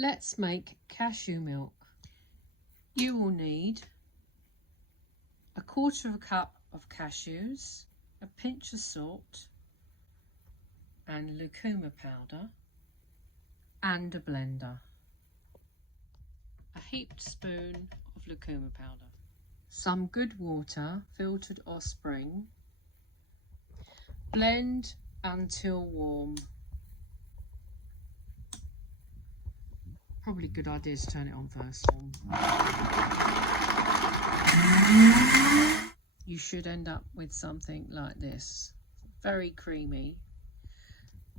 Let's make cashew milk. You will need 1/4 cup of cashews, a pinch of salt and lucuma powder and a blender. A heaped spoon of lucuma powder. Some good water, filtered or spring. Blend until warm. Probably a good idea to turn it on first. You should end up with something like this. Very creamy.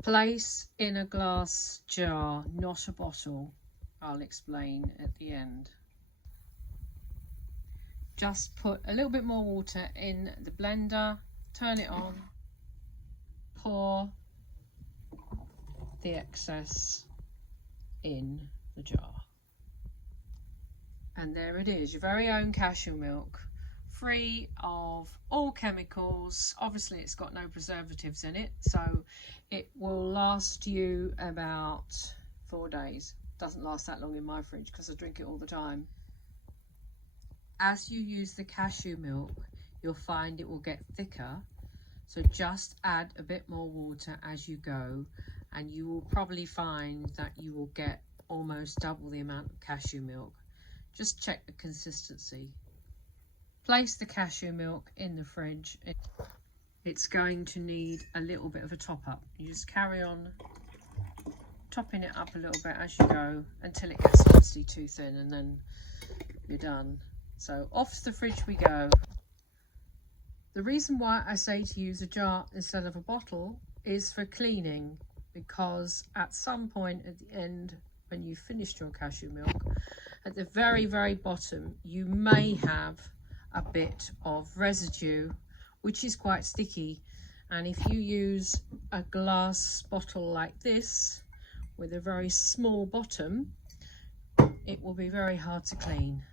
Place in a glass jar, not a bottle. I'll explain at the end. Just put a little bit more water in the blender, turn it on, pour the excess in the jar. And there it is, your very own cashew milk, free of all chemicals. Obviously it's got no preservatives in it, so it will last you about 4 days. Doesn't last that long in my fridge because I drink it all the time. As you use the cashew milk, you'll find it will get thicker, so just add a bit more water as you go, and you will probably find that you will get almost double the amount of cashew milk. Just check the consistency. Place the cashew milk in the fridge. It's going to need a little bit of a top up. You just carry on topping it up a little bit as you go until it gets obviously too thin, and then you're done. So off the fridge we go. The reason why I say to use a jar instead of a bottle is for cleaning, because at some point at the end, when you've finished your cashew milk, at the very, very bottom, you may have a bit of residue, which is quite sticky. And if you use a glass bottle like this with a very small bottom, it will be very hard to clean.